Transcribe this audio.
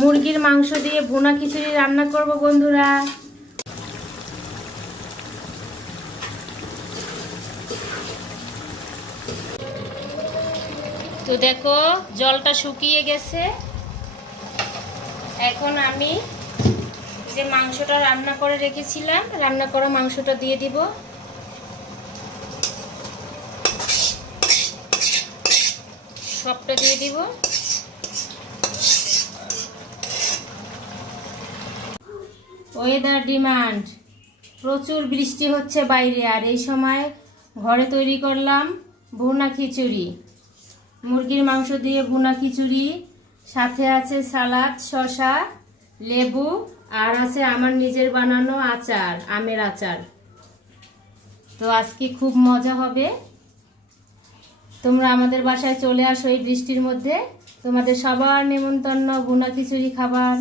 মুরগির মাংস দিয়ে ভুনা খিচুড়ি রান্না করব বন্ধুরা। তো দেখো জলটা শুকিয়ে গেছে। এখন আমি যে মাংসটা রান্না করে রেখেছিলাম, রান্না করা মাংসটা দিয়ে দিব। সবটা দিয়ে দিব। ওয়েদার ডিমান্ড, প্রচুর বৃষ্টি হচ্ছে বাইরে, আর এই সময় ঘরে তৈরি করলাম ভুনা খিচুড়ি, মুরগির মাংস দিয়ে ভুনা খিচুড়ি। সাথে আছে সালাদ, শসা, লেবু, আর আছে আমার নিজের বানানো আচার, আমের আচার। তো আজকে খুব মজা হবে। তোমরা আমাদের বাসায় চলে আসো এই বৃষ্টির মধ্যে। তোমাদের সবার নেমন্তন্ন ভুনা খিচুড়ি খাবার।